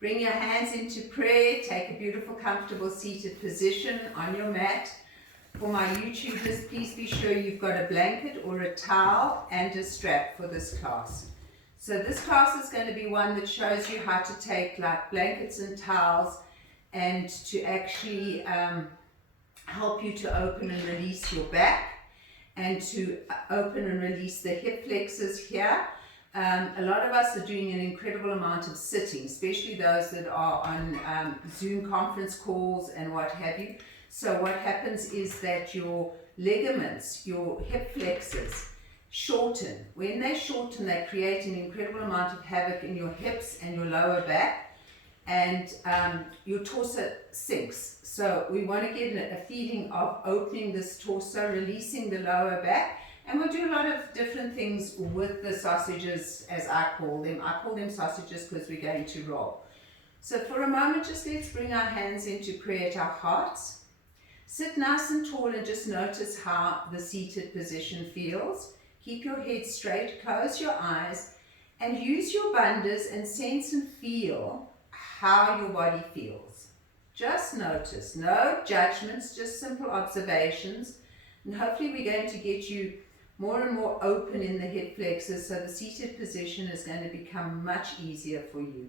Bring your hands into prayer. Take a beautiful, comfortable seated position on your mat. For my YouTubers, please be sure you've got a blanket or a towel and a strap for this class. So this class is going to be one that shows you how to take like blankets and towels and to actually help you to open and release your back and to open and release the hip flexors here. A lot of us are doing an incredible amount of sitting, especially those that are on Zoom conference calls and what have you. So what happens is that your ligaments, your hip flexors, shorten. When they shorten, they create an incredible amount of havoc in your hips and your lower back, and your torso sinks. So we want to get a feeling of opening this torso, releasing the lower back, and we'll do a lot of different things with the sausages, as I call them. I call them sausages because we're going to roll. So for a moment, just let's bring our hands into prayer at our hearts. Sit nice and tall and just notice how the seated position feels. Keep your head straight, close your eyes, and use your bandhas and sense and feel how your body feels. Just notice, no judgments, just simple observations. And hopefully we're going to get you more and more open in the hip flexors, so the seated position is going to become much easier for you.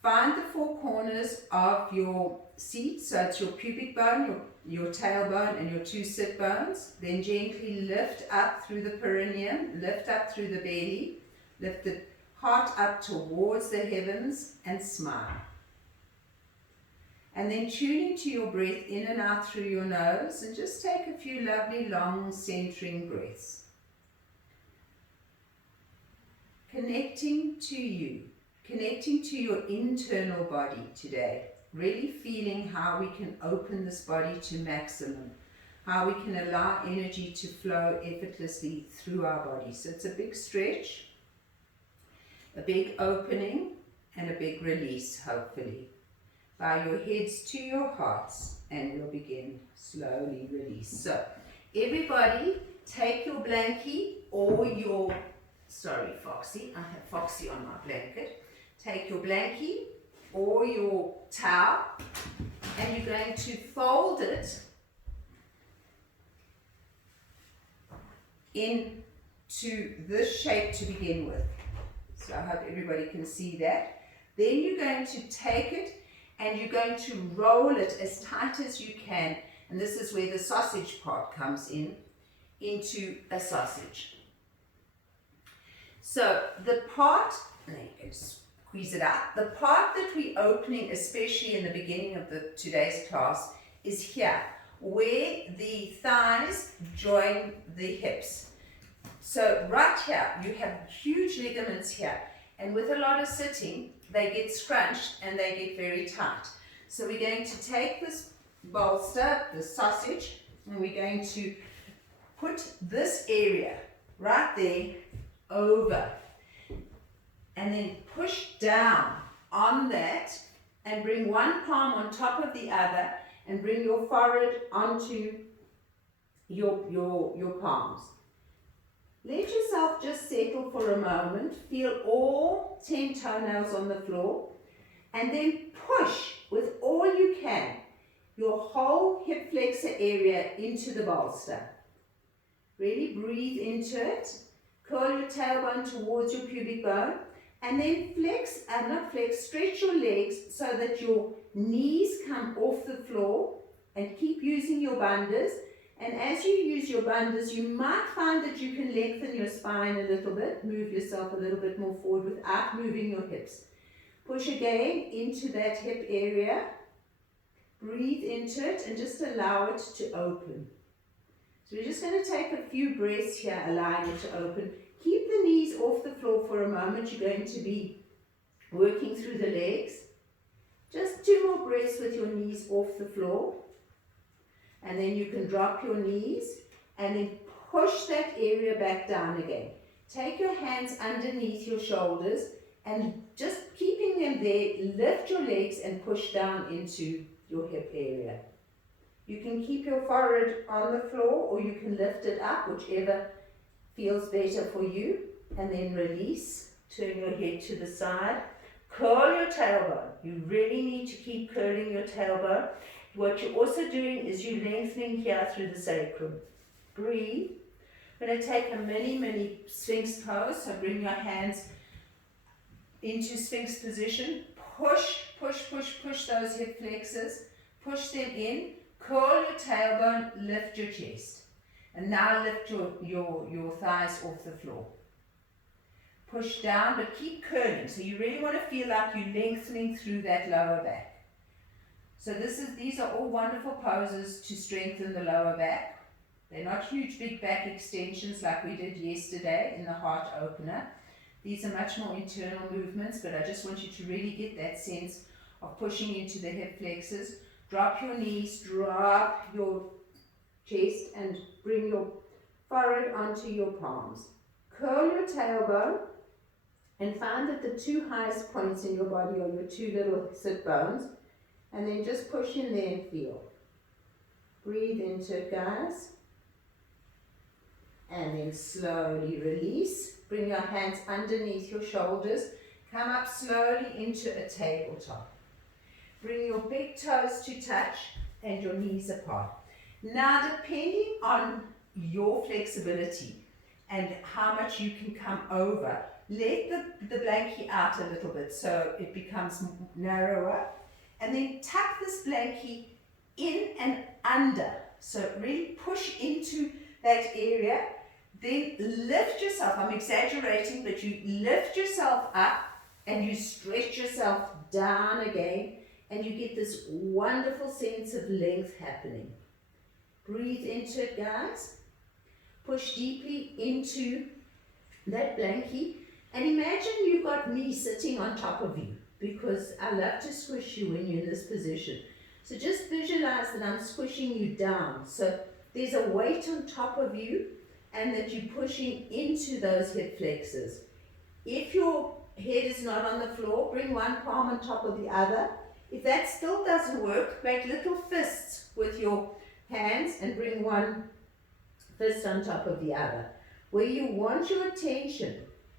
Find the four corners of your seat, so it's your pubic bone, your tailbone and your two sit bones. Then gently lift up through the perineum, lift up through the belly, lift the heart up towards the heavens and smile. And then tune into your breath in and out through your nose and just take a few lovely long centering breaths. Connecting to you, connecting to your internal body today, really feeling how we can open this body to maximum, how we can allow energy to flow effortlessly through our body. So it's a big stretch, a big opening, and a big release, hopefully. Bow your heads to your hearts and we'll begin slowly release. So everybody take your blankie or your, sorry Foxy, I have Foxy on my blanket. Take your blankie or your towel and you're going to fold it into this shape to begin with. So I hope everybody can see that. Then you're going to take it and you're going to roll it as tight as you can, and this is where the sausage part comes in, into a sausage. So the part, and then you can squeeze it out, the part that we're opening, especially in the beginning of today's class, is here, where the thighs join the hips. So right here, you have huge ligaments here, and with a lot of sitting, they get scrunched and they get very tight. So we're going to take this bolster, the sausage, and we're going to put this area right there over and then push down on that and bring one palm on top of the other and bring your forehead onto your palms. Let yourself just settle for a moment, feel all 10 toenails on the floor, and then push with all you can your whole hip flexor area into the bolster. Really breathe into it, curl your tailbone towards your pubic bone, and then stretch your legs so that your knees come off the floor, and keep using your bandhas. And as you use your bandhas, you might find that you can lengthen your spine a little bit, move yourself a little bit more forward without moving your hips. Push again into that hip area, breathe into it and just allow it to open. So we're just going to take a few breaths here, allowing it to open. Keep the knees off the floor for a moment. You're going to be working through the legs. Just 2 more breaths with your knees off the floor. And then you can drop your knees and then push that area back down again. Take your hands underneath your shoulders and just keeping them there, lift your legs and push down into your hip area. You can keep your forehead on the floor or you can lift it up, whichever feels better for you. And then release, turn your head to the side, Curl your tailbone. You really need to keep curling your tailbone. What you're also doing is you're lengthening here through the sacrum. Breathe. I'm going to take a mini Sphinx pose. So bring your hands into Sphinx position. Push those hip flexors. Push them in. Curl your tailbone. Lift your chest. And now lift your thighs off the floor. Push down, but keep curling. So you really want to feel like you're lengthening through that lower back. So these are all wonderful poses to strengthen the lower back. They're not huge big back extensions like we did yesterday in the heart opener. These are much more internal movements, but I just want you to really get that sense of pushing into the hip flexors. Drop your knees, drop your chest, and bring your forehead onto your palms. Curl your tailbone and find that the two highest points in your body are your two little sit bones, and then just push in there and feel. Breathe into it, guys, and then slowly release. Bring your hands underneath your shoulders. Come up slowly into a tabletop. Bring your big toes to touch and your knees apart. Now, depending on your flexibility and how much you can come over, let the blankie out a little bit so it becomes narrower, and then tuck this blankie in and under. So really push into that area, then lift yourself. I'm exaggerating, but you lift yourself up and you stretch yourself down again, and you get this wonderful sense of length happening. Breathe into it, guys. Push deeply into that blankie. And imagine you've got me sitting on top of you, because I love to squish you when you're in this position. So just visualize that I'm squishing you down. So there's a weight on top of you and that you're pushing into those hip flexors. If your head is not on the floor, bring one palm on top of the other. If that still doesn't work, make little fists with your hands and bring one fist on top of the other. Where you want your attention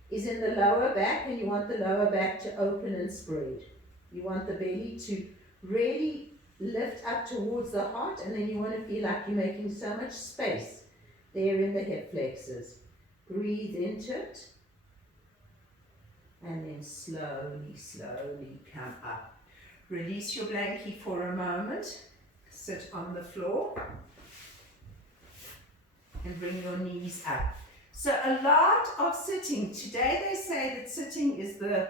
is in the lower back, and you want the lower back to open and spread. You want the belly to really lift up towards the heart, and then you want to feel like you're making so much space there in the hip flexors. Breathe into it, and then slowly come up. Release your blankie for a moment. Sit on the floor and bring your knees up. So a lot of sitting. Today they say that sitting is the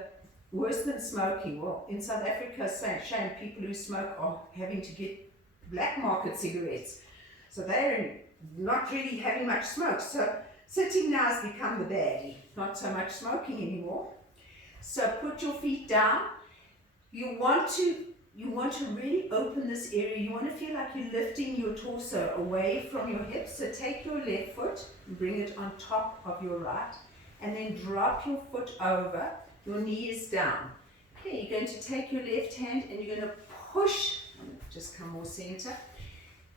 worse than smoking. Well, in South Africa, shame, people who smoke are having to get black market cigarettes. So they're not really having much smoke. So sitting now has become the baddie. Not so much smoking anymore. So put your feet down. You want to really open this area. You want to feel like you're lifting your torso away from your hips. So take your left foot and bring it on top of your right, and then drop your foot over. Your knee is down. Okay, you're going to take your left hand and you're going to push. Just come more center.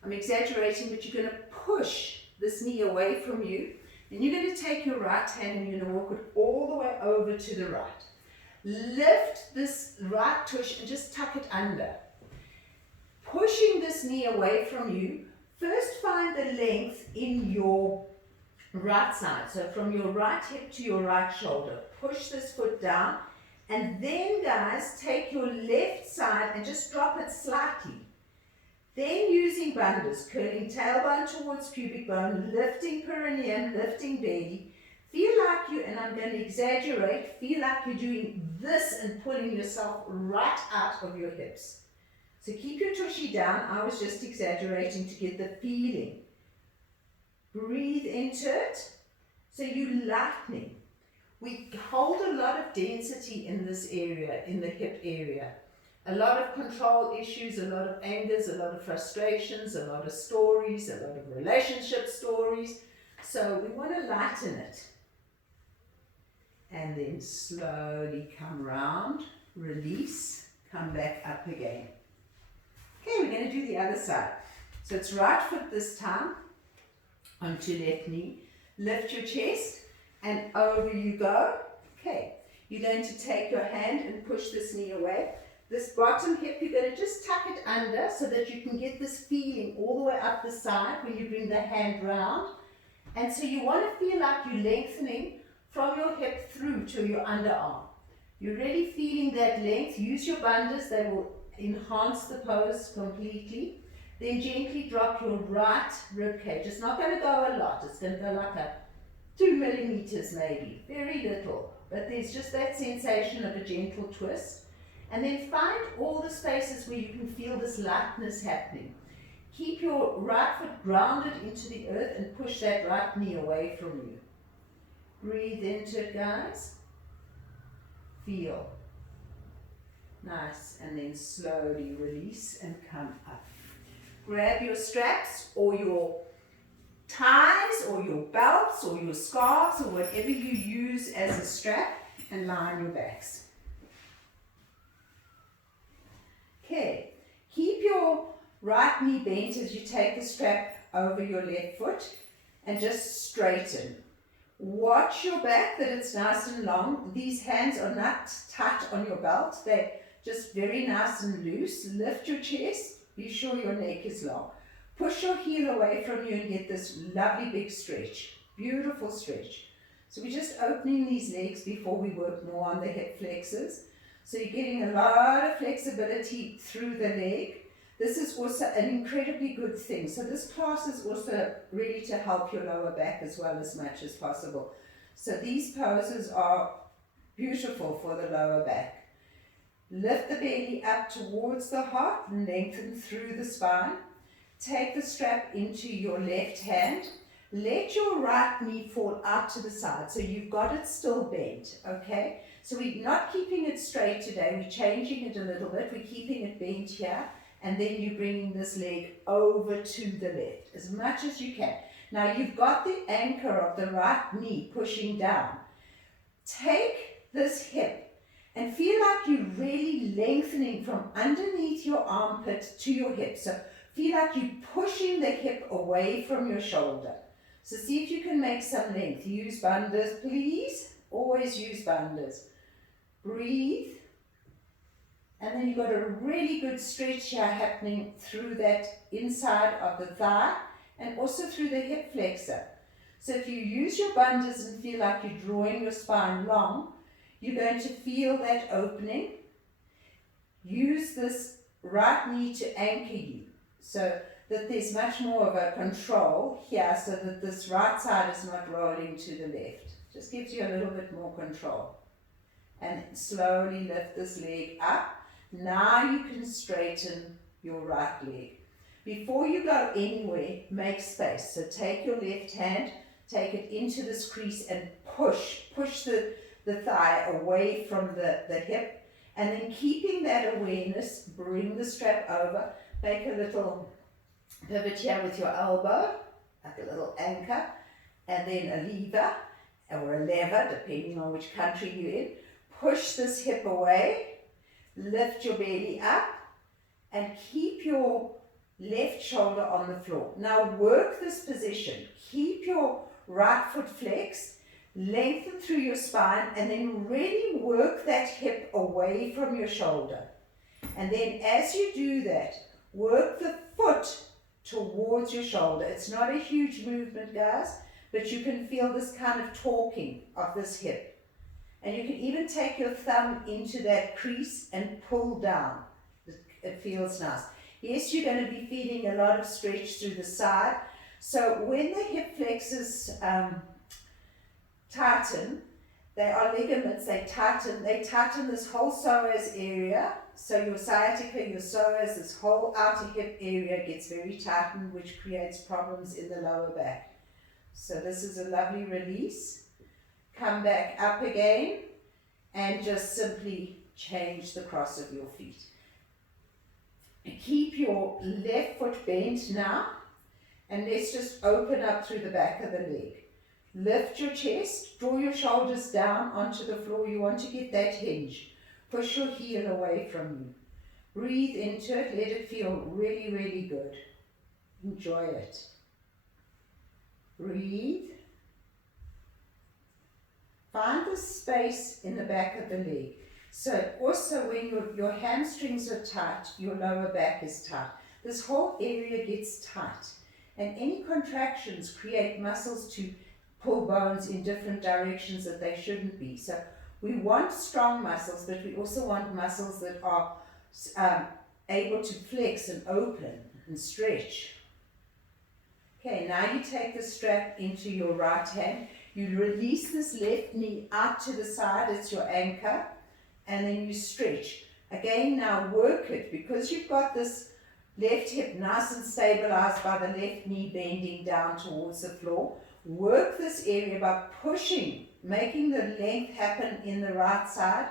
I'm exaggerating, but you're going to push this knee away from you. Then you're going to take your right hand and you're going to walk it all the way over to the right. Lift this right tush and just tuck it under. Pushing this knee away from you, first find the length in your right side. So from your right hip to your right shoulder. Push this foot down, and then guys, take your left side and just drop it slightly. Then using bandhas, curling tailbone towards pubic bone, lifting perineum, lifting belly. Feel like you, and I'm going to exaggerate, feel like you're doing this and pulling yourself right out of your hips. So keep your tushy down. I was just exaggerating to get the feeling. Breathe into it. So you're lightening. We hold a lot of density in this area, in the hip area. A lot of control issues, a lot of angers, a lot of frustrations, a lot of stories, a lot of relationship stories. So we want to lighten it. And then slowly come round, release, come back up again. Okay, we're going to do the other side. So it's right foot this time, onto left knee. Lift your chest and over you go. Okay, you're going to take your hand and push this knee away. This bottom hip, you're going to just tuck it under so that you can get this feeling all the way up the side when you bring the hand round. And so you want to feel like you're lengthening from your hip through to your underarm. You're really feeling that length. Use your bandhas, they will enhance the pose completely. Then gently drop your right rib cage. It's not going to go a lot. It's going to go like a 2 millimeters maybe, very little. But there's just that sensation of a gentle twist. And then find all the spaces where you can feel this lightness happening. Keep your right foot grounded into the earth and push that right knee away from you. Breathe into it, guys. Feel. Nice. And then slowly release and come up. Grab your straps or your ties or your belts or your scarves or whatever you use as a strap and lie on your backs. Okay. Keep your right knee bent as you take the strap over your left foot and just straighten. Watch your back that it's nice and long. These hands are not tight on your belt. They're just very nice and loose. Lift your chest. Be sure your neck is long. Push your heel away from you and get this lovely big stretch. Beautiful stretch. So we're just opening these legs before we work more on the hip flexors. So you're getting a lot of flexibility through the leg. This is also an incredibly good thing. So this class is also really to help your lower back as well as much as possible. So these poses are beautiful for the lower back. Lift the belly up towards the heart and lengthen through the spine. Take the strap into your left hand. Let your right knee fall out to the side. So you've got it still bent, okay? So we're not keeping it straight today. We're changing it a little bit. We're keeping it bent here. And then you're bringing this leg over to the left as much as you can. Now you've got the anchor of the right knee pushing down. Take this hip and feel like you're really lengthening from underneath your armpit to your hip. So feel like you're pushing the hip away from your shoulder. So see if you can make some length. Use bandhas, please. Always use bandhas. Breathe. And then you've got a really good stretch here happening through that inside of the thigh and also through the hip flexor. So if you use your bandhas and feel like you're drawing your spine long, you're going to feel that opening. Use this right knee to anchor you so that there's much more of a control here so that this right side is not rolling to the left. Just gives you a little bit more control. And slowly lift this leg up. Now you can straighten your right leg. Before you go anywhere, make space. So take your left hand, take it into this crease and push the thigh away from the hip. And then keeping that awareness, bring the strap over, make a little pivot here with your elbow, like a little anchor, and then a lever or a lever, depending on which country you're in. Push this hip away. Lift your belly up and keep your left shoulder on the floor. Now work this position. Keep your right foot flexed, lengthen through your spine, and then really work that hip away from your shoulder. And then as you do that, work the foot towards your shoulder. It's not a huge movement, guys, but you can feel this kind of torquing of this hip. And you can even take your thumb into that crease and pull down. It feels nice. Yes, you're going to be feeling a lot of stretch through the side. So when the hip flexors tighten, they are ligaments, they tighten this whole psoas area. So your sciatica, your psoas, this whole outer hip area gets very tightened, which creates problems in the lower back. So this is a lovely release. Come back up again and just simply change the cross of your feet. Keep your left foot bent now and let's just open up through the back of the leg. Lift your chest, draw your shoulders down onto the floor. You want to get that hinge. Push your heel away from you. Breathe into it, let it feel really, really good. Enjoy it. Breathe. Find the space in the back of the leg. So also when your hamstrings are tight, your lower back is tight. This whole area gets tight. And any contractions create muscles to pull bones in different directions that they shouldn't be. So we want strong muscles, but we also want muscles that are able to flex and open and stretch. Okay, now you take the strap into your right hand. You release this left knee out to the side, it's your anchor, and then you stretch. Again, now work it, because you've got this left hip nice and stabilized by the left knee bending down towards the floor. Work this area by pushing, making the length happen in the right side,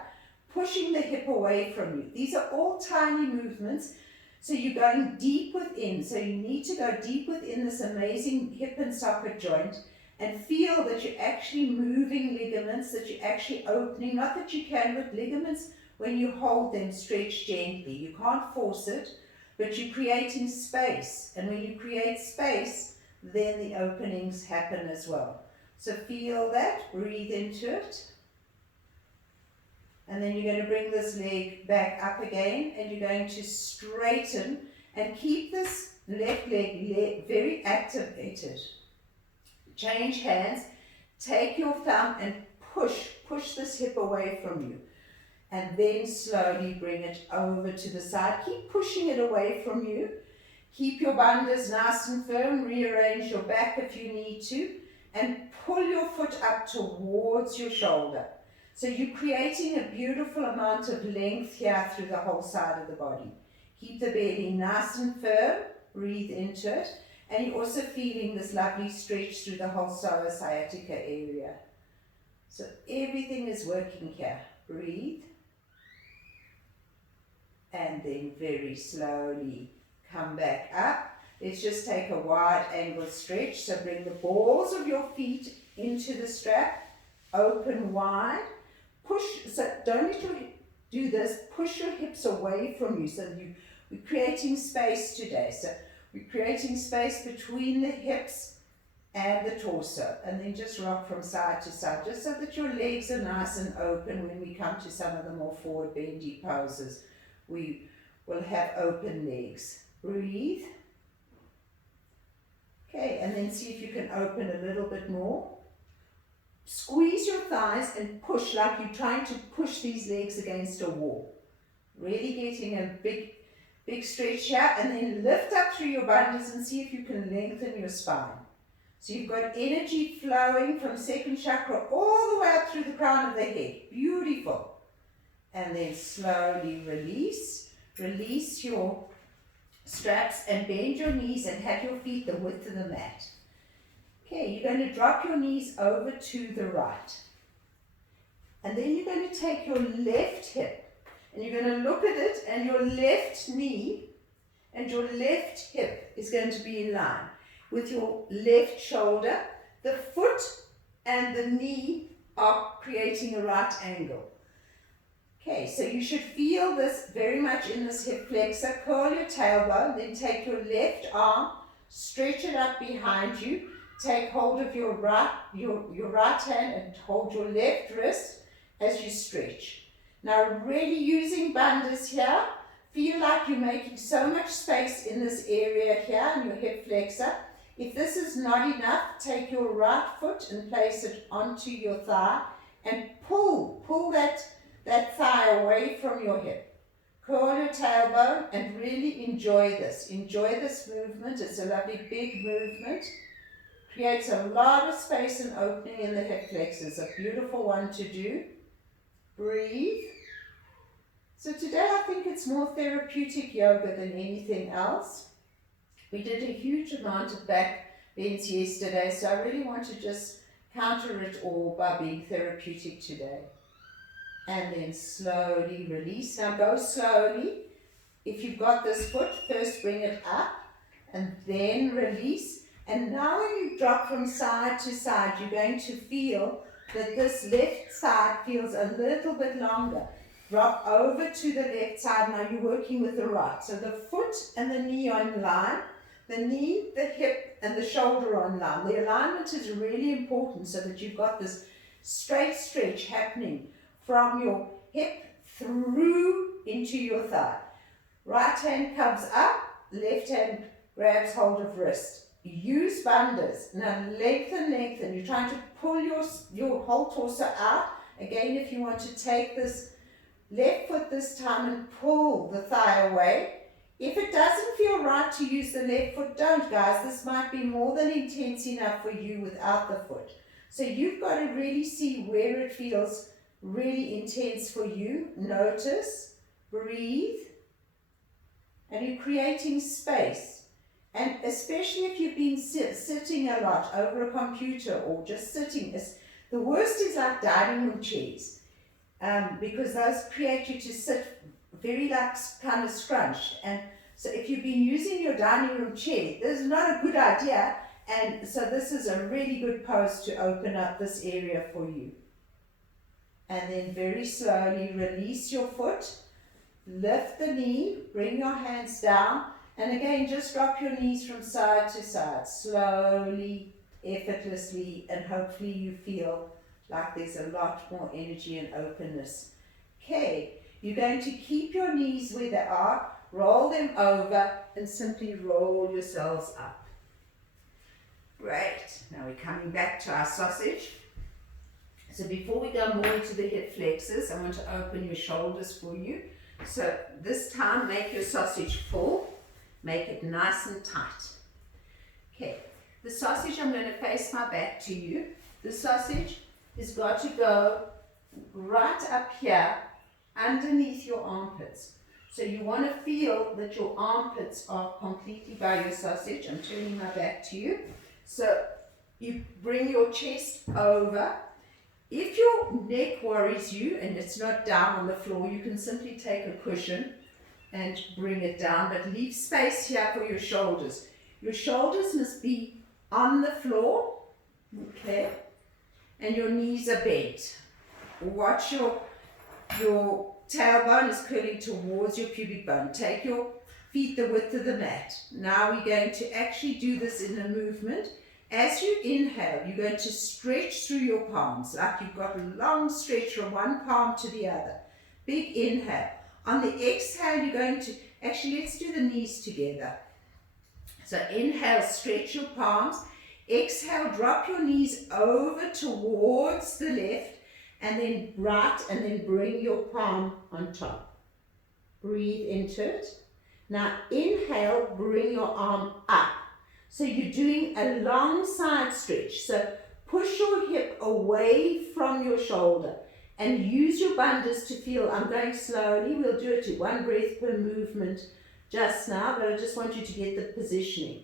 pushing the hip away from you. These are all tiny movements, so you're going deep within. So you need to go deep within this amazing hip and socket joint and feel that you're actually moving ligaments, that you're actually opening. Not that you can with ligaments, when you hold them, stretch gently. You can't force it, but you're creating space. And when you create space, then the openings happen as well. So feel that, breathe into it. And then you're going to bring this leg back up again, and you're going to straighten and keep this left leg very activated. Change hands, take your thumb and push this hip away from you. And then slowly bring it over to the side. Keep pushing it away from you. Keep your bandhas nice and firm. Rearrange your back if you need to. And pull your foot up towards your shoulder. So you're creating a beautiful amount of length here through the whole side of the body. Keep the belly nice and firm. Breathe into it. And you're also feeling this lovely stretch through the whole psoas sciatica area. So everything is working here. Breathe. And then very slowly come back up. Let's just take a wide angle stretch. So bring the balls of your feet into the strap. Open wide. Push, so don't let your do this. Push your hips away from you. So we're creating space today. So we're creating space between the hips and the torso. And then just rock from side to side, just so that your legs are nice and open when we come to some of the more forward bendy poses. We will have open legs. Breathe. Okay, and then see if you can open a little bit more. Squeeze your thighs and push like you're trying to push these legs against a wall. Really getting a big stretch here, and then lift up through your bandhas and see if you can lengthen your spine. So you've got energy flowing from second chakra all the way up through the crown of the head. Beautiful. And then slowly release. Release your straps and bend your knees and have your feet the width of the mat. Okay, you're going to drop your knees over to the right. And then you're going to take your left hip and you're going to look at it, and your left knee and your left hip is going to be in line with your left shoulder. The foot and the knee are creating a right angle. Okay, so you should feel this very much in this hip flexor. Curl your tailbone, then take your left arm, stretch it up behind you. Take hold of your right hand and hold your left wrist as you stretch. Now really using bandhas here, feel like you're making so much space in this area here in your hip flexor. If this is not enough, take your right foot and place it onto your thigh and pull that thigh away from your hip. Curl your tailbone and really enjoy this. Enjoy this movement. It's a lovely big movement. Creates a lot of space and opening in the hip flexors. A beautiful one to do. Breathe. So today I think it's more therapeutic yoga than anything else. We did a huge amount of back bends yesterday, so I really want to just counter it all by being therapeutic today. And then slowly release. Now go slowly. If you've got this foot, first bring it up and then release. And now when you drop from side to side, you're going to feel that this left side feels a little bit longer. Drop over to the left side. Now you're working with the right. So the foot and the knee are in line. The knee, the hip, and the shoulder are in line. The alignment is really important so that you've got this straight stretch happening from your hip through into your thigh. Right hand comes up, left hand grabs hold of wrist. Use bandhas. Now lengthen, lengthen. You're trying to pull your whole torso out. Again, if you want to take this left foot this time and pull the thigh away. If it doesn't feel right to use the left foot, don't, guys. This might be more than intense enough for you without the foot. So you've got to really see where it feels really intense for you. Notice, breathe, and you're creating space. And especially if you've been sitting a lot over a computer or just sitting, the worst is like dining room chairs, because those create you to sit very like kind of scrunched. And so if you've been using your dining room chair, this is not a good idea. And so this is a really good pose to open up this area for you. And then very slowly release your foot, lift the knee, bring your hands down, and again just drop your knees from side to side, slowly, effortlessly, and hopefully you feel like there's a lot more energy and openness. Okay, you're going to keep your knees where they are, roll them over, and simply roll yourselves up. Great, now we're coming back to our sausage. So before we go more into the hip flexors, I want to open your shoulders for you. So this time make your sausage full, make it nice and tight. Okay, the sausage, I'm going to face my back to you. The sausage has got to go right up here underneath your armpits. So you want to feel that your armpits are completely by your sausage. I'm turning my back to you. So you bring your chest over. If your neck worries you and it's not down on the floor, you can simply take a cushion and bring it down, but leave space here for your shoulders. Your shoulders must be on the floor, okay, and your knees are bent. Watch your tailbone is curling towards your pubic bone. Take your feet the width of the mat. Now we're going to actually do this in a movement. As you inhale, you're going to stretch through your palms, like you've got a long stretch from one palm to the other. Big inhale. On the exhale, you're going to, actually let's do the knees together. So inhale, stretch your palms. Exhale, drop your knees over towards the left, and then right, and then bring your palm on top. Breathe into it. Now inhale, bring your arm up. So you're doing a long side stretch. So push your hip away from your shoulder and use your bandhas to feel. I'm going slowly. We'll do it to one breath per movement just now, but I just want you to get the positioning.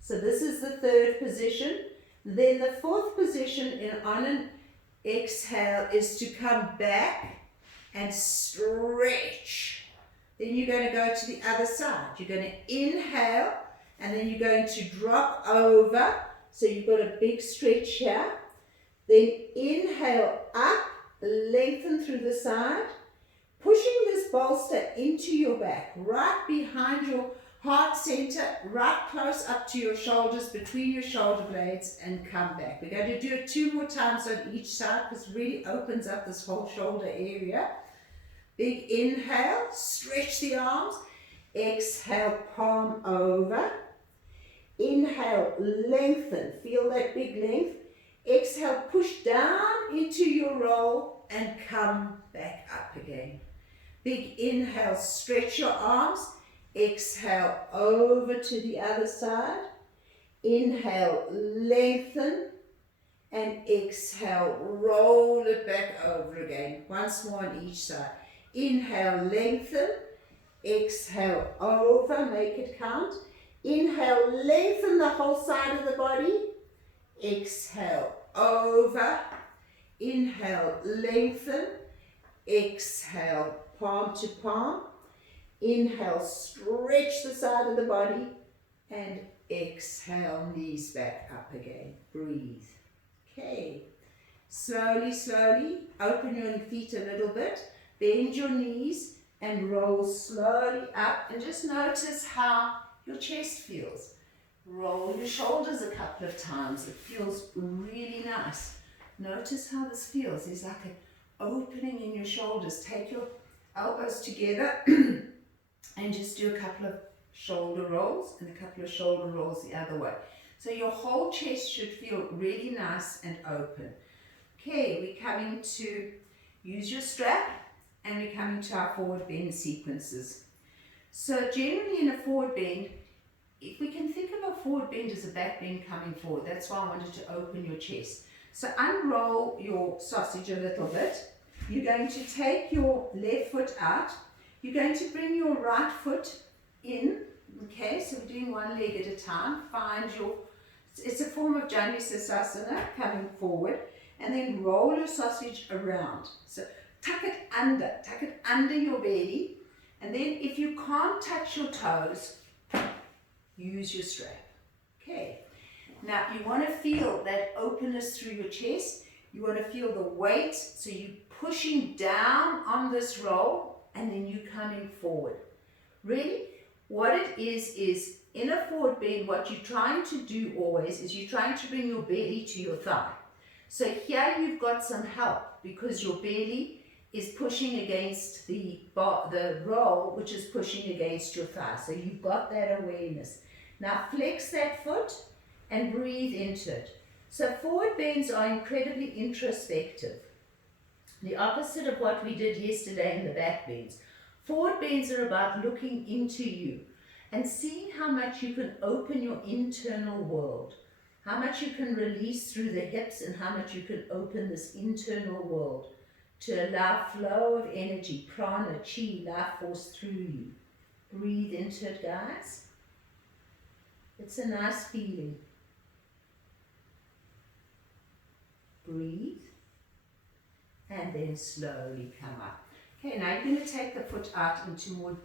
So this is the third position. Then the fourth position on an exhale is to come back and stretch. Then you're going to go to the other side. You're going to inhale, and then you're going to drop over. So you've got a big stretch here. Then inhale up, lengthen through the side, pushing this bolster into your back, right behind your heart center, right close up to your shoulders, between your shoulder blades, and come back. We're going to do it 2 more times on each side because it really opens up this whole shoulder area. Big inhale, stretch the arms. Exhale, palm over. Inhale, lengthen. Feel that big length. Exhale, push down into your roll and come back up again. Big inhale, stretch your arms. Exhale, over to the other side. Inhale, lengthen. And exhale, roll it back over again. Once more on each side. Inhale, lengthen. Exhale, over. Make it count. Inhale, lengthen the whole side of the body. Exhale, over. Inhale, lengthen. Exhale, palm to palm. Inhale, stretch the side of the body. And exhale, knees back up again. Breathe. Okay. Slowly, slowly, open your feet a little bit. Bend your knees and roll slowly up. And just notice how your chest feels. Roll your shoulders a couple of times. It feels really nice. Notice how this feels. There's like an opening in your shoulders. Take your elbows together and just do a couple of shoulder rolls and a couple of shoulder rolls the other way. So your whole chest should feel really nice and open. Okay, we're coming to use your strap and we're coming to our forward bend sequences. So generally in a forward bend, if we can think of a forward bend as a back bend coming forward, that's why I wanted to open your chest. So unroll your sausage a little bit. You're going to take your left foot out. You're going to bring your right foot in. Okay, so we're doing one leg at a time. Find your, it's a form of Janusasana, coming forward. And then roll your sausage around. So tuck it under your belly. And then if you can't touch your toes, use your strap. Okay. Now you want to feel that openness through your chest. You want to feel the weight. So you're pushing down on this roll and then you're coming forward. Really, what it is in a forward bend, what you're trying to do always is you're trying to bring your belly to your thigh. So here you've got some help because your belly is pushing against the roll, which is pushing against your thigh. So you've got that awareness. Now flex that foot and breathe into it. So forward bends are incredibly introspective. The opposite of what we did yesterday in the back bends. Forward bends are about looking into you and seeing how much you can open your internal world. How much you can release through the hips and how much you can open this internal world to allow flow of energy, prana, chi, life force through you. Breathe into it, guys. It's a nice feeling. Breathe and then slowly come up. Okay, now you're going to take the foot out into more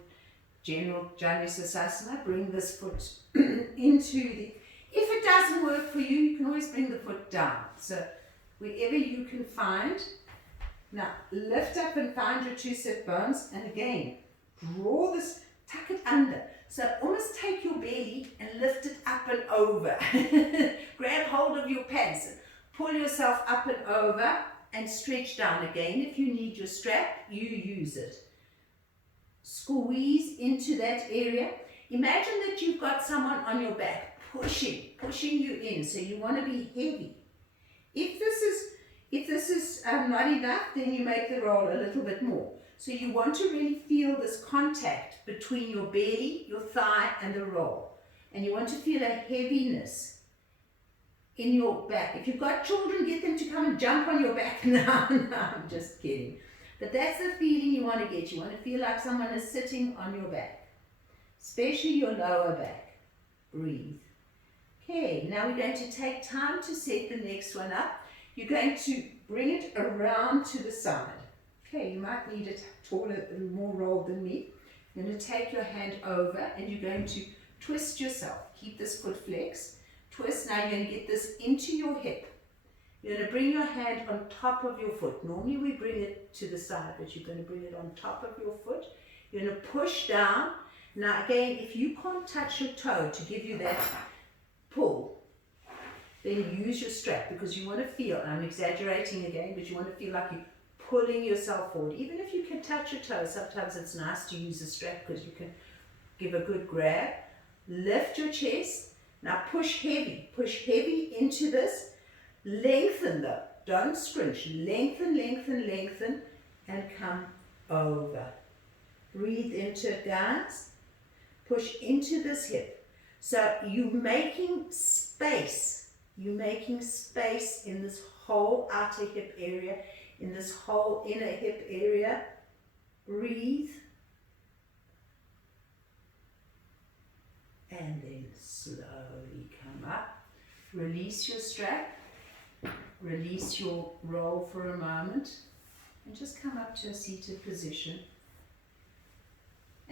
general Janusasana. Bring this foot into the... If it doesn't work for you, you can always bring the foot down. So wherever you can find. Now lift up and find your two sit bones. And again, draw this, tuck it under. So almost take your belly and lift it up and over. Grab hold of your pants and pull yourself up and over and stretch down again. If you need your strap, you use it. Squeeze into that area. Imagine that you've got someone on your back pushing you in, so you want to be heavy. If this is not enough, then you make the roll a little bit more. So you want to really feel this contact between your belly, your thigh and the roll. And you want to feel a heaviness in your back. If you've got children, get them to come and jump on your back now. No, I'm just kidding. But that's the feeling you want to get. You want to feel like someone is sitting on your back, especially your lower back. Breathe. Okay, now we're going to take time to set the next one up. You're going to bring it around to the side. Okay, you might need it taller and more rolled than me. You're going to take your hand over and you're going to twist yourself. Keep this foot flexed. Twist. Now you're going to get this into your hip. You're going to bring your hand on top of your foot. Normally we bring it to the side, but you're going to bring it on top of your foot. You're going to push down. Now again, if you can't touch your toe to give you that pull, then use your strap because you want to feel, and I'm exaggerating again, but you want to feel like you're pulling yourself forward. Even if you can touch your toes, sometimes it's nice to use a strap because you can give a good grab. Lift your chest. Now push heavy into this. Lengthen though, don't scrunch. Lengthen, lengthen, lengthen, and come over. Breathe into it, guys. Push into this hip. So you're making space. You're making space in this whole outer hip area, in this whole inner hip area. Breathe. And then slowly come up. Release your strap. Release your roll for a moment. And just come up to a seated position.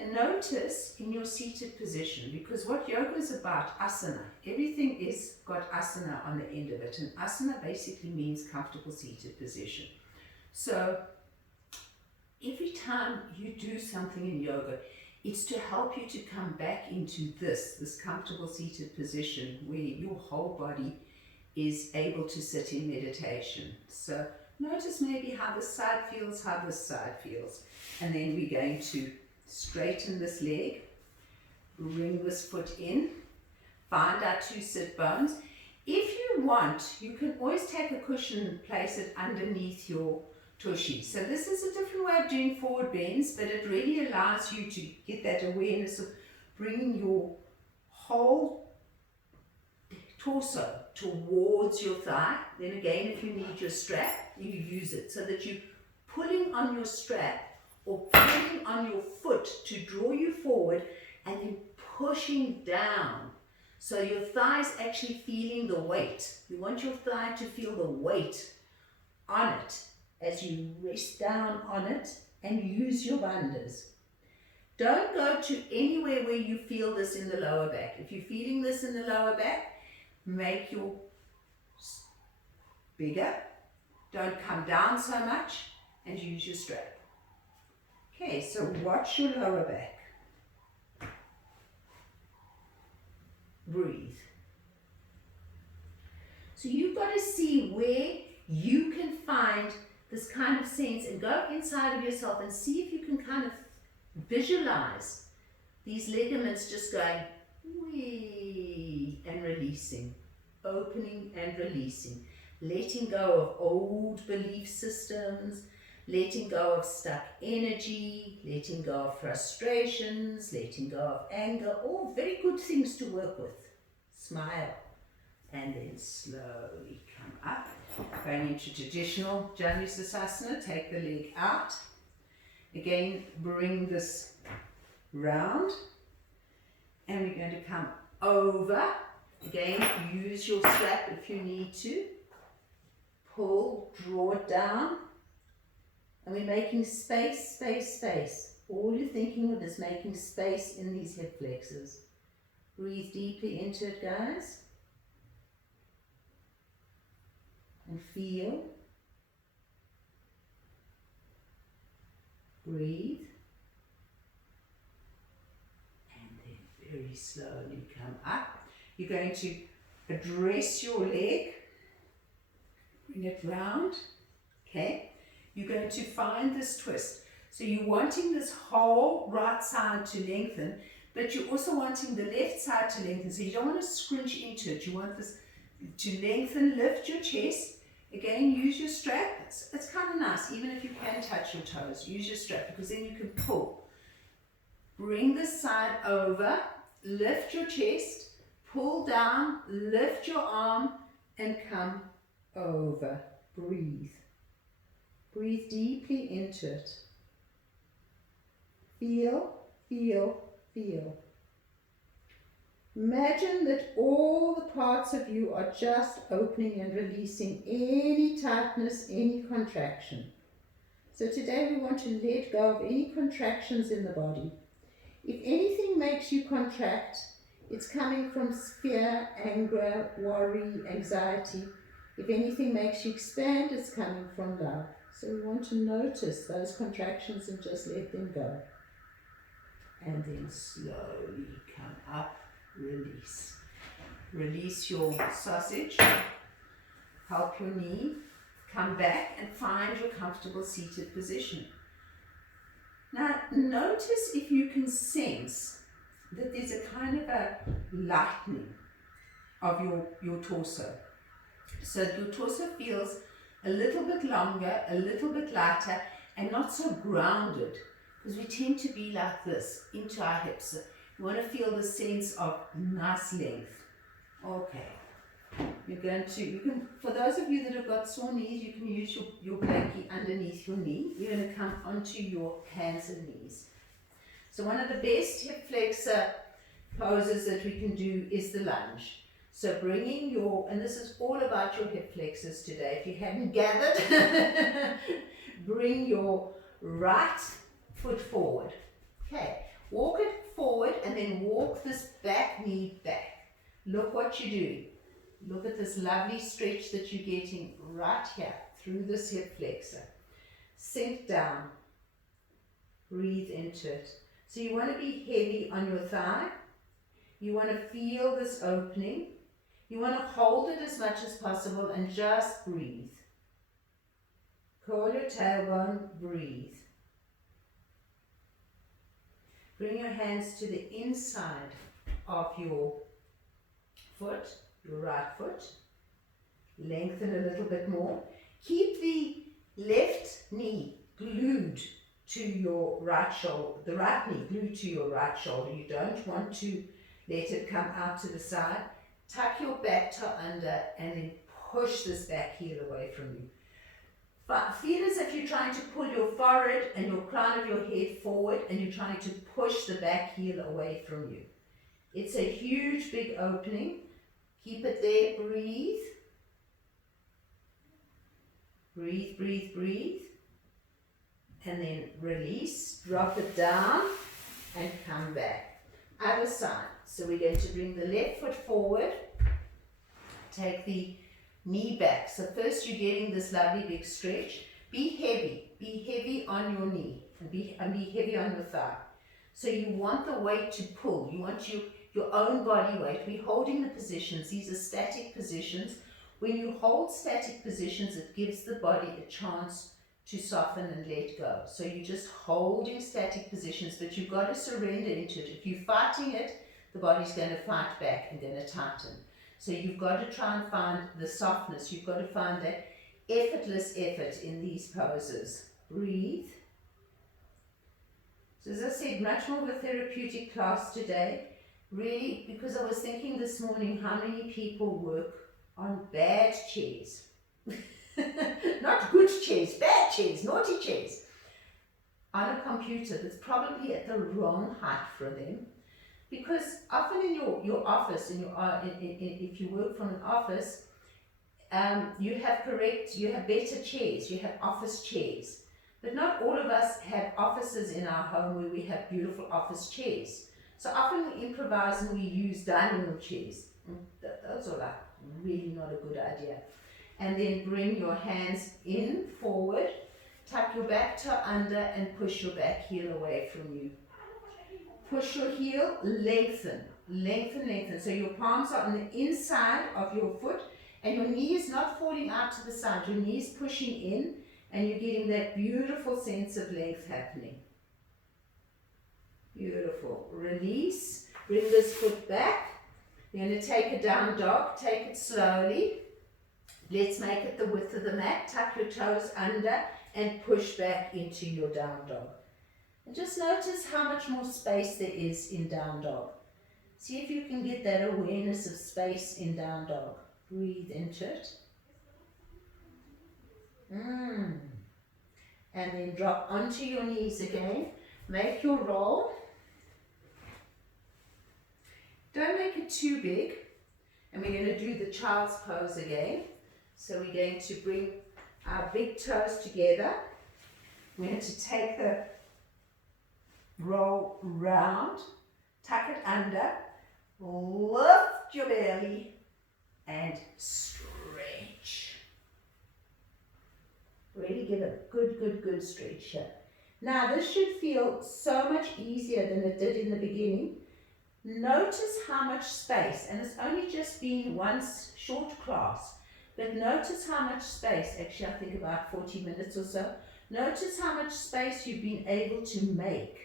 And notice in your seated position, because what yoga is about, asana, everything is got asana on the end of it. And asana basically means comfortable seated position. So every time you do something in yoga, it's to help you to come back into this comfortable seated position where your whole body is able to sit in meditation. So notice maybe how this side feels, how this side feels. And then we're going to straighten this leg, bring this foot in, find our 2 sit bones. If you want, you can always take a cushion and place it underneath your tushy. So this is a different way of doing forward bends, but it really allows you to get that awareness of bringing your whole torso towards your thigh. Then again, if you need your strap, you use it so that you're pulling on your strap or pulling on your foot to draw you forward and then pushing down. So your thigh is actually feeling the weight. You want your thigh to feel the weight on it as you rest down on it and use your bandhas. Don't go to anywhere where you feel this in the lower back. If you're feeling this in the lower back, make your bigger. Don't come down so much and use your strap. Okay, so watch your lower back. Breathe. So you've got to see where you can find this kind of sense and go inside of yourself and see if you can kind of visualize these ligaments just going wee and releasing, opening and releasing, letting go of old belief systems, letting go of stuck energy, letting go of frustrations, letting go of anger, all very good things to work with. Smile and then slowly come up. Going into traditional Janusasana, take the leg out. Again, bring this round and we're going to come over. Again, use your strap if you need to. Pull, draw it down. And we're making space, space, space. All you're thinking of is making space in these hip flexors. Breathe deeply into it, guys. And feel. Breathe. And then very slowly come up. You're going to address your leg. Bring it round. Okay. You're going to find this twist. So you're wanting this whole right side to lengthen, but you're also wanting the left side to lengthen. So you don't want to scrunch into it. You want this to lengthen, lift your chest. Again, use your strap. It's kind of nice, even if you can touch your toes. Use your strap because then you can pull. Bring this side over, lift your chest, pull down, lift your arm, and come over. Breathe. Breathe deeply into it. Feel, feel, feel. Imagine that all the parts of you are just opening and releasing any tightness, any contraction. So today we want to let go of any contractions in the body. If anything makes you contract, it's coming from fear, anger, worry, anxiety. If anything makes you expand, it's coming from love. So we want to notice those contractions and just let them go. And then slowly come up, release. Release your sausage, help your knee, come back and find your comfortable seated position. Now notice if you can sense that there's a kind of a lightening of your torso. So your torso feels a little bit longer, a little bit lighter, and not so grounded, because we tend to be like this into our hips. You want to feel the sense of nice length. Okay. You're going to, you can, for those of you that have got sore knees, you can use your blankie underneath your knee. You're going to come onto your hands and knees. So one of the best hip flexor poses that we can do is the lunge. So bringing your, and this is all about your hip flexors today. If you hadn't gathered, bring your right foot forward. Okay, walk it forward and then walk this back knee back. Look what you're doing. Look at this lovely stretch that you're getting right here through this hip flexor. Sink down. Breathe into it. So you want to be heavy on your thigh. You want to feel this opening. You want to hold it as much as possible and just breathe. Curl your tailbone, breathe. Bring your hands to the inside of your foot, your right foot. Lengthen a little bit more. Keep the left knee glued to your right shoulder, the right knee glued to your right shoulder. You don't want to let it come out to the side. Tuck your back toe under and then push this back heel away from you. But feel as if you're trying to pull your forehead and your crown of your head forward and you're trying to push the back heel away from you. It's a huge big opening. Keep it there, breathe. Breathe, breathe, breathe. And then release, drop it down and come back. Other side. So we're going to bring the left foot forward. Take the knee back. So first you're getting this lovely big stretch. Be heavy on your knee and be heavy on your thigh. So you want the weight to pull. You want your own body weight. We're holding the positions. These are static positions. When you hold static positions, it gives the body a chance to soften and let go. So you're just holding static positions, but you've got to surrender into it. If you're fighting it, the body's going to fight back and going to tighten. So you've got to try and find the softness. You've got to find that effortless effort in these poses. Breathe. So as I said, much more of a therapeutic class today. Really, because I was thinking this morning how many people work on bad chairs. Not good chairs, bad chairs, naughty chairs. On a computer that's probably at the wrong height for them. Because often in your office, if you work from an office, you have better chairs, you have office chairs. But not all of us have offices in our home where we have beautiful office chairs. So often we improvise and we use dining room chairs. Those are like really not a good idea. And then bring your hands in, forward, tuck your back toe under and push your back heel away from you. Push your heel, lengthen, lengthen, lengthen. So your palms are on the inside of your foot and your knee is not falling out to the side. Your knee is pushing in and you're getting that beautiful sense of length happening. Beautiful. Release. Bring this foot back. You're going to take a down dog. Take it slowly. Let's make it the width of the mat. Tuck your toes under and push back into your down dog. And just notice how much more space there is in down dog. See if you can get that awareness of space in down dog. Breathe into it. And then drop onto your knees again. Make your roll. Don't make it too big. And we're going to do the child's pose again. So we're going to bring our big toes together. We're going to take the roll round, tuck it under, lift your belly and stretch. Really give a good stretch here. Now this should feel so much easier than it did in the beginning. Notice how much space, and it's only just been one short class, but notice how much space, actually I think about 40 minutes or so, notice how much space you've been able to make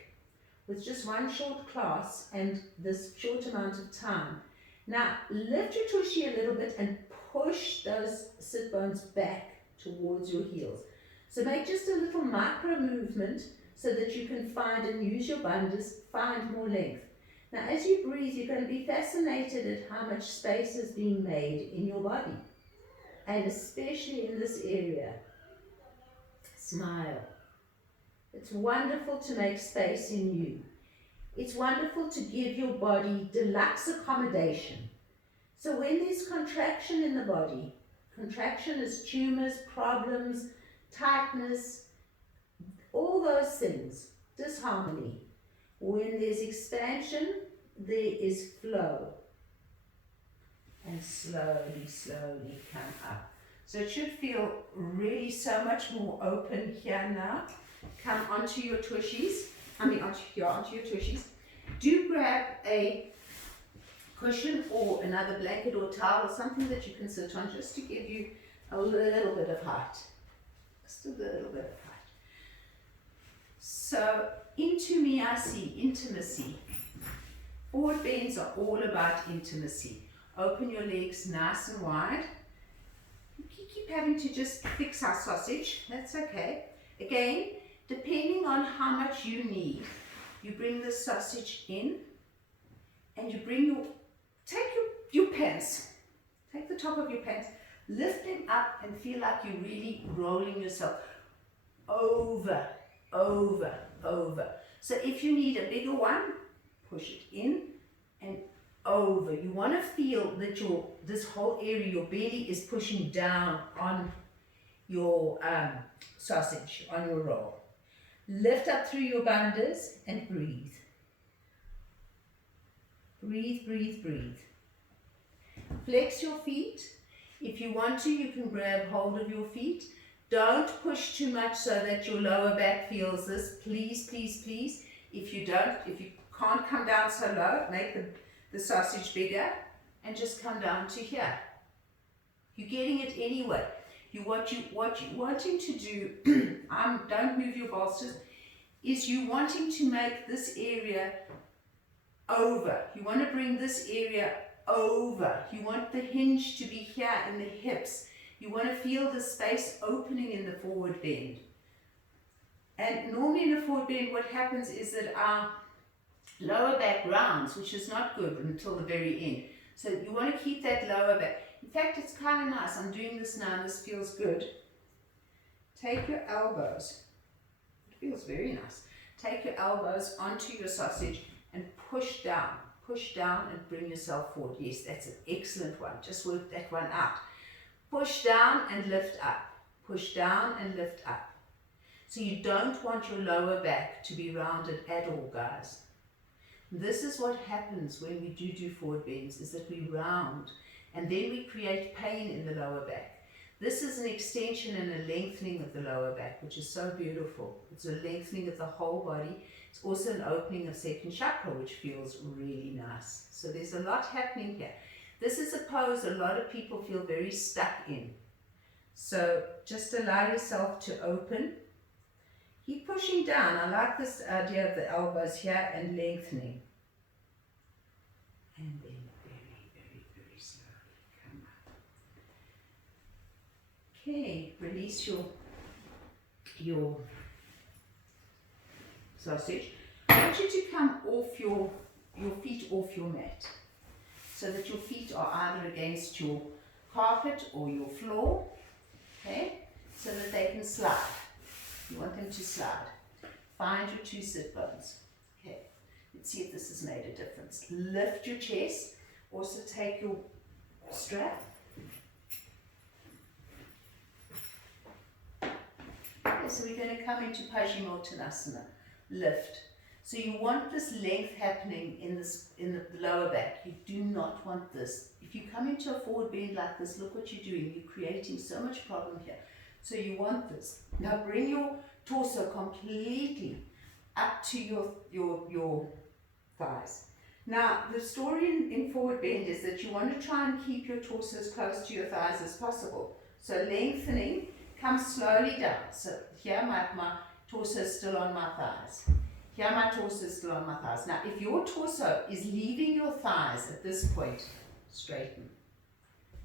with just one short class and this short amount of time. Now lift your tushy a little bit and push those sit bones back towards your heels. So make just a little micro movement so that you can find and use your bandhas, find more length. Now as you breathe, you're going to be fascinated at how much space is being made in your body. And especially in this area. Smile. It's wonderful to make space in you. It's wonderful to give your body deluxe accommodation. So when there's contraction in the body, contraction is tumors, problems, tightness, all those things, disharmony. When there's expansion, there is flow. And slowly, slowly come up. So it should feel really so much more open here now. Come onto your tushies. Onto your tushies. Do grab a cushion or another blanket or towel or something that you can sit on, just to give you a little bit of height. Just a little bit of height. So into me I see intimacy. Forward bends are all about intimacy. Open your legs nice and wide. You keep having to just fix our sausage, that's okay. Again, depending on how much you need, you bring the sausage in and you bring take your pants, take the top of your pants, lift them up and feel like you're really rolling yourself over, over, over. So if you need a bigger one, push it in and over. You want to feel that this whole area, your belly, is pushing down on your sausage, on your roll. Lift up through your bandhas and breathe. Breathe, breathe, breathe. Flex your feet. If you want to, you can grab hold of your feet. Don't push too much so that your lower back feels this. Please, please, please. If you can't come down so low, make the sausage bigger and just come down to here. You're getting it anyway. What you're wanting to do, don't move your bolsters, is you wanting to make this area over. You want to bring this area over. You want the hinge to be here in the hips. You want to feel the space opening in the forward bend. And normally in a forward bend, what happens is that our lower back rounds, which is not good until the very end. So you want to keep that lower back. In fact, it's kind of nice. I'm doing this now and this feels good. Take your elbows. It feels very nice. Take your elbows onto your sausage and push down and bring yourself forward. Yes, that's an excellent one. Just work that one out. Push down and lift up. Push down and lift up. So you don't want your lower back to be rounded at all, guys. This is what happens when we do forward bends, is that we round and then we create pain in the lower back. This is an extension and a lengthening of the lower back, which is so beautiful. It's a lengthening of the whole body. It's also an opening of second chakra, which feels really nice. So there's a lot happening here. This is a pose a lot of people feel very stuck in. So just allow yourself to open. Keep pushing down. I like this idea of the elbows here and lengthening. And then very, very, very slowly come up. Okay, release your sausage. I want you to come off your feet off your mat, so that your feet are either against your carpet or your floor, okay, so that they can slide. You want them to slide. Find your two sit bones. Okay, let's see if this has made a difference. Lift your chest. Also take your strap. Okay, so we're going to come into Paschimottanasana. Lift. So you want this length happening in the lower back. You do not want this. If you come into a forward bend like this, look what you're doing. You're creating so much problem here. So you want this. Now bring your torso completely up to your thighs. Now the story in forward bend is that you want to try and keep your torso as close to your thighs as possible. So lengthening, come slowly down. So here my torso is still on my thighs. Here my torso is still on my thighs. Now if your torso is leaving your thighs at this point, straighten.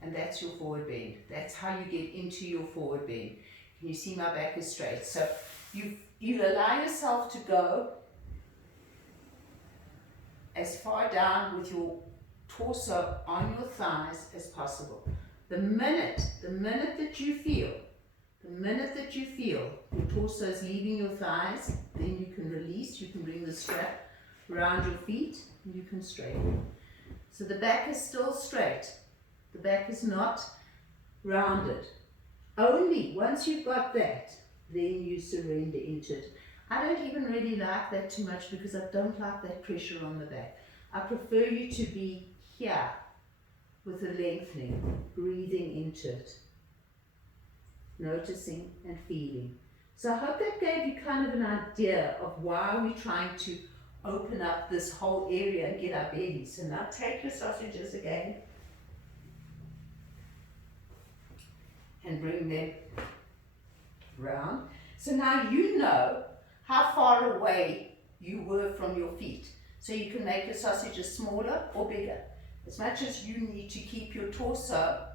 And that's your forward bend. That's how you get into your forward bend. Can you see my back is straight? So you allow yourself to go as far down with your torso on your thighs as possible. The minute that you feel your torso is leaving your thighs, then you can release, you can bring the strap around your feet, and you can straighten. So the back is still straight. The back is not rounded. Only once you've got that, then you surrender into it. I don't even really like that too much because I don't like that pressure on the back. I prefer you to be here with the lengthening, breathing into it, noticing and feeling. So I hope that gave you kind of an idea of why we're trying to open up this whole area and get our belly. So now take your sausages again and bring them round. So now you know how far away you were from your feet. So you can make your sausages smaller or bigger, as much as you need to keep your torso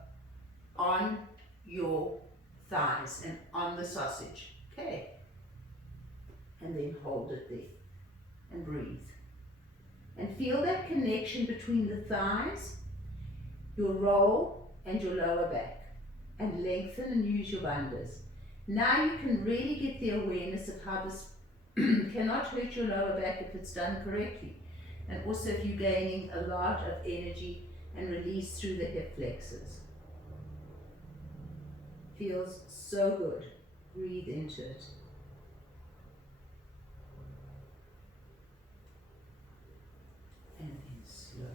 on your thighs and on the sausage. Okay. And then hold it there and breathe. And feel that connection between the thighs, your roll, and your lower back. And lengthen and use your bandhas. Now you can really get the awareness of how this cannot hurt your lower back if it's done correctly. And also if you're gaining a lot of energy and release through the hip flexors. Feels so good. Breathe into it. And then slowly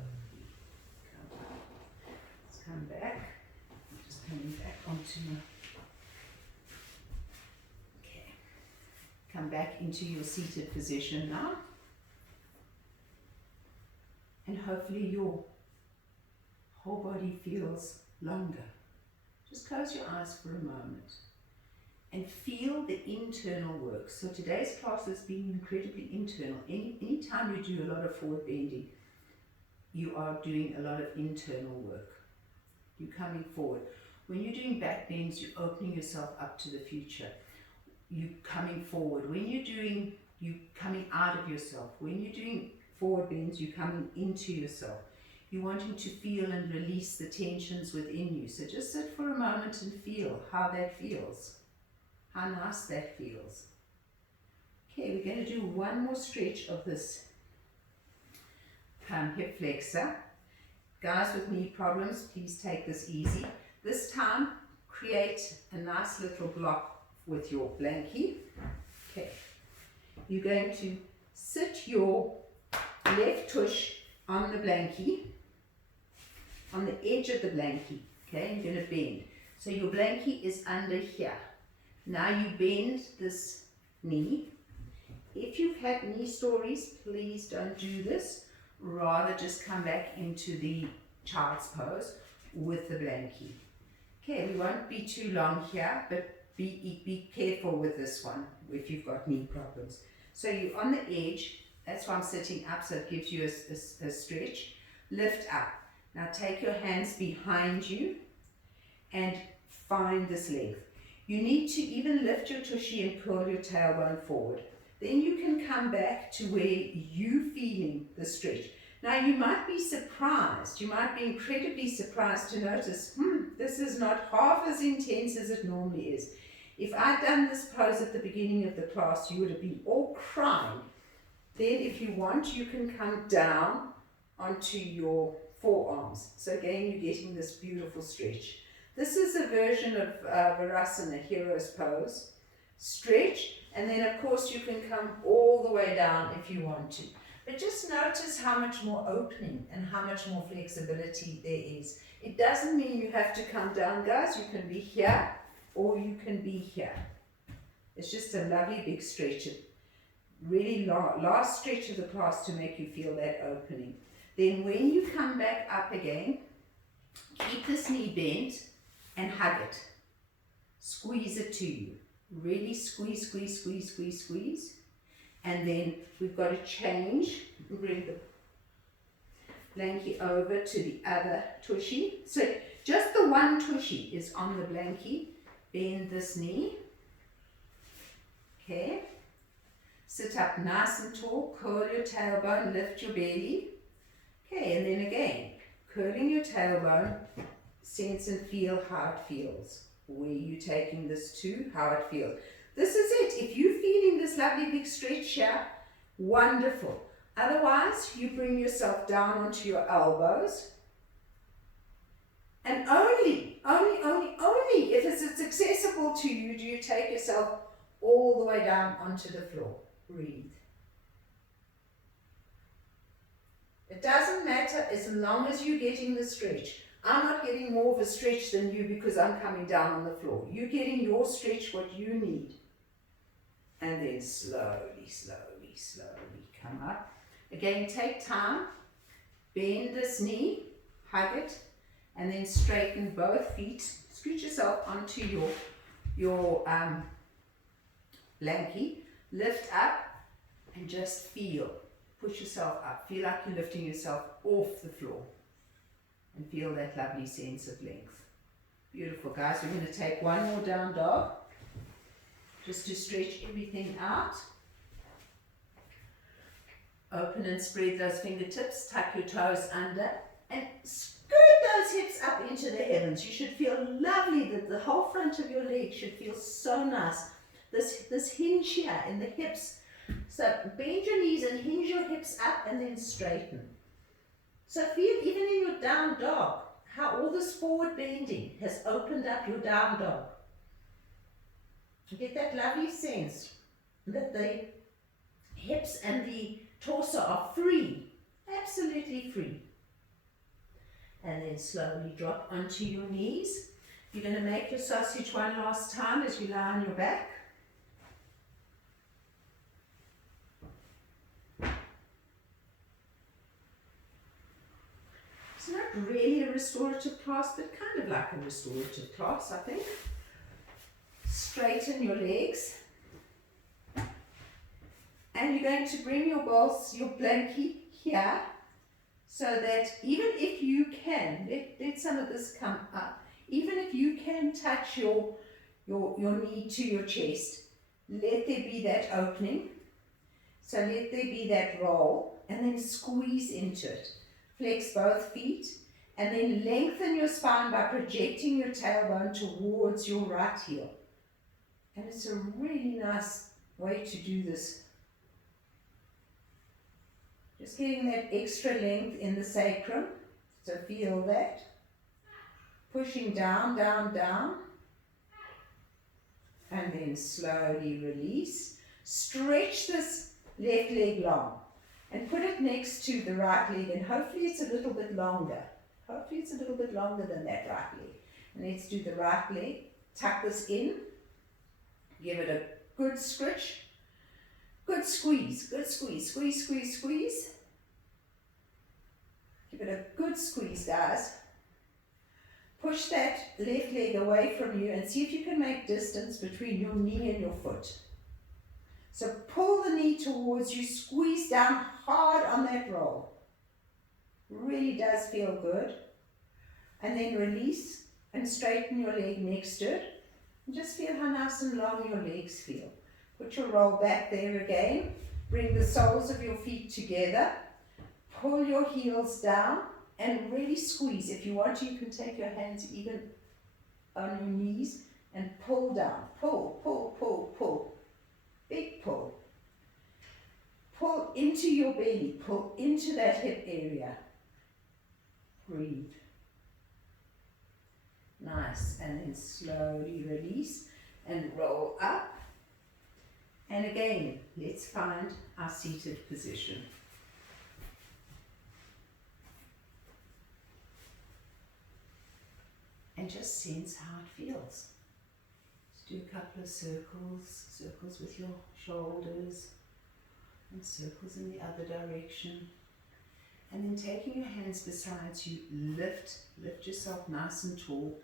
come up. Let's come back. Just coming back onto my... Okay. Come back into your seated position now. And hopefully your whole body feels longer. Just close your eyes for a moment and feel the internal work. So today's class has been incredibly internal. Anytime you do a lot of forward bending, you are doing a lot of internal work. You're coming forward. When you're doing back bends, you're opening yourself up to the future. You're coming forward. When you're coming out of yourself. When you're doing forward bends, you're coming into yourself. You're wanting to feel and release the tensions within you. So just sit for a moment and feel how that feels. How nice that feels. Okay, we're going to do one more stretch of this hip flexor. Guys with knee problems, please take this easy. This time, create a nice little block with your blankie. Okay, you're going to sit your left tush on the blankie, on the edge of the blankie. Okay, you're going to bend. So your blankie is under here. Now you bend this knee. If you've had knee stories, please don't do this. Rather just come back into the child's pose with the blankie. Okay, we won't be too long here, but be careful with this one if you've got knee problems. So you're on the edge. That's why I'm sitting up, so it gives you a stretch. Lift up. Now take your hands behind you and find this length. You need to even lift your tushy and curl your tailbone forward. Then you can come back to where you're feeling the stretch. Now you might be surprised, you might be incredibly surprised to notice, this is not half as intense as it normally is. If I'd done this pose at the beginning of the class, you would have been all crying. Then if you want, you can come down onto your forearms. So again, you're getting this beautiful stretch. This is a version of Virasana, hero's pose. Stretch, and then of course you can come all the way down if you want to. But just notice how much more opening and how much more flexibility there is. It doesn't mean you have to come down, guys. You can be here or you can be here. It's just a lovely big stretch. Really last stretch of the class to make you feel that opening. Then when you come back up again, keep this knee bent and hug it. Squeeze it to you. Really squeeze, squeeze, squeeze, squeeze, squeeze. And then we've got to change. Bring the blankie over to the other tushy. So just the one tushy is on the blankie. Bend this knee. Okay. Sit up nice and tall. Curl your tailbone. Lift your belly. Okay, and then again, curling your tailbone. Sense and feel how it feels. Where you're taking this to, how it feels. This is it. If you're feeling this lovely big stretch here, wonderful. Otherwise, you bring yourself down onto your elbows. And only if it's accessible to you, do you take yourself all the way down onto the floor. Breathe. It doesn't matter as long as you're getting the stretch. I'm not getting more of a stretch than you because I'm coming down on the floor. You're getting your stretch, what you need. And then slowly, slowly, slowly come up. Again, take time, bend this knee, hug it, and then straighten both feet. Scoot yourself onto your blankie, lift up, and just feel. Push yourself up. Feel like you're lifting yourself off the floor. And feel that lovely sense of length. Beautiful, guys. We're going to take one more down dog, just to stretch everything out. Open and spread those fingertips, tuck your toes under, and scoot those hips up into the heavens. You should feel lovely, that the whole front of your leg should feel so nice. This hinge here in the hips. So bend your knees and hinge your hips up and then straighten. So feel even in your down dog, how all this forward bending has opened up your down dog. You get that lovely sense that the hips and the torso are free, absolutely free. And then slowly drop onto your knees. You're going to make your sausage one last time as you lie on your back. It's not really a restorative class, but kind of like a restorative class, I think. Straighten your legs. And you're going to bring your balls, your blankie here, so that even if you can, let some of this come up, even if you can touch your knee to your chest, let there be that opening. So let there be that roll, and then squeeze into it. Flex both feet, and then lengthen your spine by projecting your tailbone towards your right heel. And it's a really nice way to do this. Just getting that extra length in the sacrum, so feel that. Pushing down, down, down, and then slowly release. Stretch this left leg long and put it next to the right leg, and hopefully it's a little bit longer. Hopefully it's a little bit longer than that right leg. And let's do the right leg. Tuck this in. Give it a good stretch. Good squeeze, squeeze, squeeze, squeeze. Give it a good squeeze, guys. Push that left leg away from you and see if you can make distance between your knee and your foot. So pull the knee towards you, squeeze down hard on that roll. Really does feel good. And then release and straighten your leg next to it. And just feel how nice and long your legs feel. Put your roll back there again. Bring the soles of your feet together. Pull your heels down and really squeeze. If you want to, you can take your hands even on your knees and pull down. Pull, pull, pull, pull. Big pull. Pull into your belly. Pull into that hip area. Breathe. Nice. And then slowly release and roll up. And again, let's find our seated position. And just sense how it feels. Just do a couple of circles with your shoulders, and circles in the other direction. And then taking your hands beside you, lift yourself nice and tall.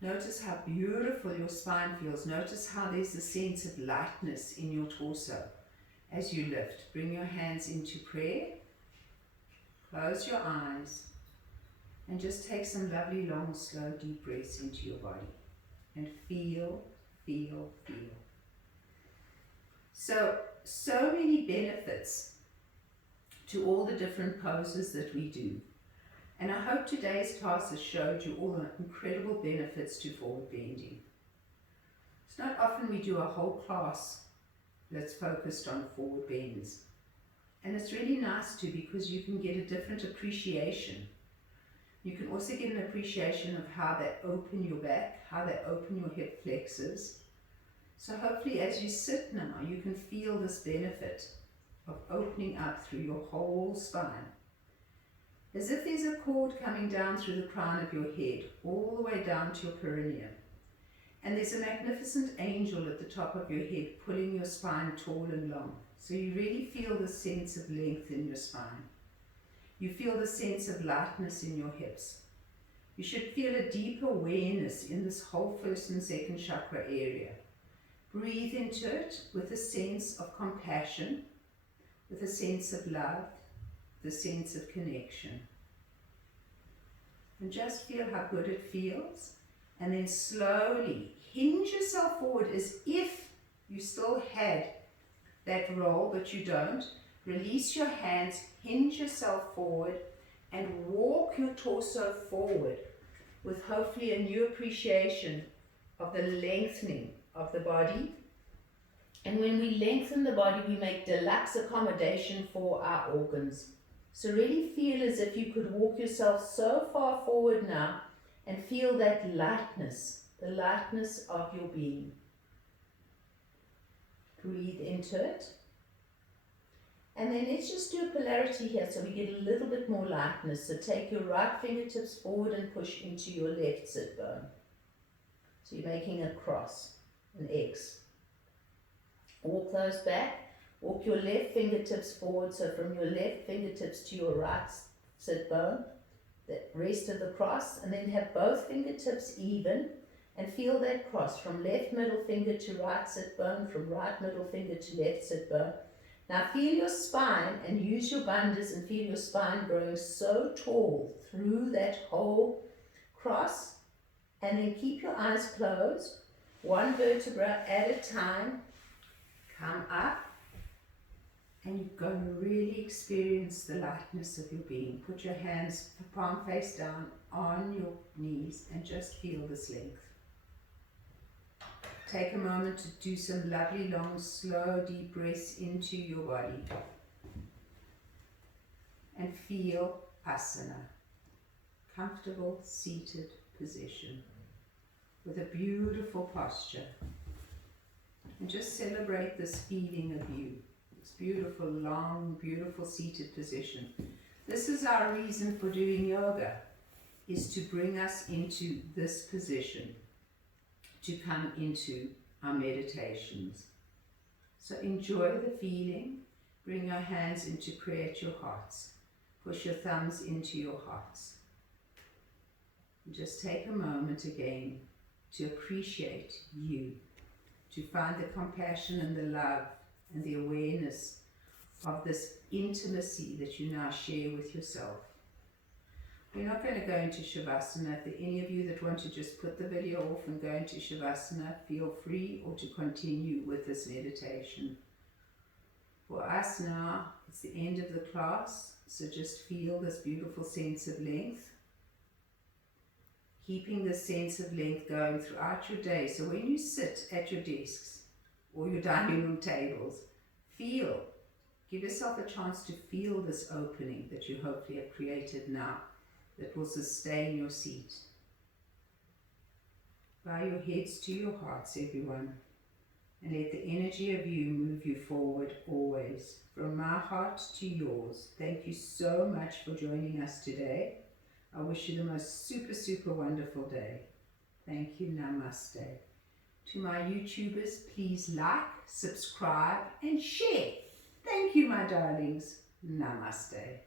Notice how beautiful your spine feels. Notice how there's a sense of lightness in your torso as you lift. Bring your hands into prayer. Close your eyes. And just take some lovely, long, slow, deep breaths into your body. And feel, feel, feel. So many benefits to all the different poses that we do. And I hope today's class has showed you all the incredible benefits to forward bending. It's not often we do a whole class that's focused on forward bends. And it's really nice too, because you can get a different appreciation. You can also get an appreciation of how they open your back, how they open your hip flexors. So hopefully as you sit now, you can feel this benefit of opening up through your whole spine. As if there's a cord coming down through the crown of your head, all the way down to your perineum. And there's a magnificent angel at the top of your head, pulling your spine tall and long. So you really feel the sense of length in your spine. You feel the sense of lightness in your hips. You should feel a deep awareness in this whole first and second chakra area. Breathe into it with a sense of compassion, with a sense of love, the sense of connection. And just feel how good it feels. And then slowly hinge yourself forward as if you still had that roll, but you don't. Release your hands, hinge yourself forward, and walk your torso forward with hopefully a new appreciation of the lengthening of the body. And when we lengthen the body, we make deluxe accommodation for our organs. So really feel as if you could walk yourself so far forward now and feel that lightness, the lightness of your being. Breathe into it. And then let's just do a polarity here so we get a little bit more lightness. So take your right fingertips forward and push into your left sit bone. So you're making a cross, an X. Walk those back. Walk your left fingertips forward. So from your left fingertips to your right sit bone, the rest of the cross. And then have both fingertips even and feel that cross from left middle finger to right sit bone, from right middle finger to left sit bone. Now feel your spine and use your bandhas and feel your spine growing so tall through that whole cross. And then keep your eyes closed, one vertebra at a time. Come up and you're going to really experience the lightness of your being. Put your hands palm face down on your knees and just feel this length. Take a moment to do some lovely, long, slow, deep breaths into your body. And feel asana, comfortable seated position with a beautiful posture. And just celebrate this feeling of you, this beautiful, long, beautiful seated position. This is our reason for doing yoga, is to bring us into this position, to come into our meditations. So enjoy the feeling. Bring your hands into prayer at your hearts. Push your thumbs into your hearts. And just take a moment again to appreciate you, to find the compassion and the love and the awareness of this intimacy that you now share with yourself. We're not going to go into Shavasana. If there are any of you that want to just put the video off and go into Shavasana, feel free, or to continue with this meditation. For us now, it's the end of the class, so just feel this beautiful sense of length. Keeping this sense of length going throughout your day. So when you sit at your desks or your dining room tables, give yourself a chance to feel this opening that you hopefully have created now, that will sustain your seat. Bow your heads to your hearts, everyone, and let the energy of you move you forward always. From my heart to yours, thank you so much for joining us today. I wish you the most super, super wonderful day. Thank you. Namaste. To my YouTubers, please like, subscribe, and share. Thank you, my darlings. Namaste.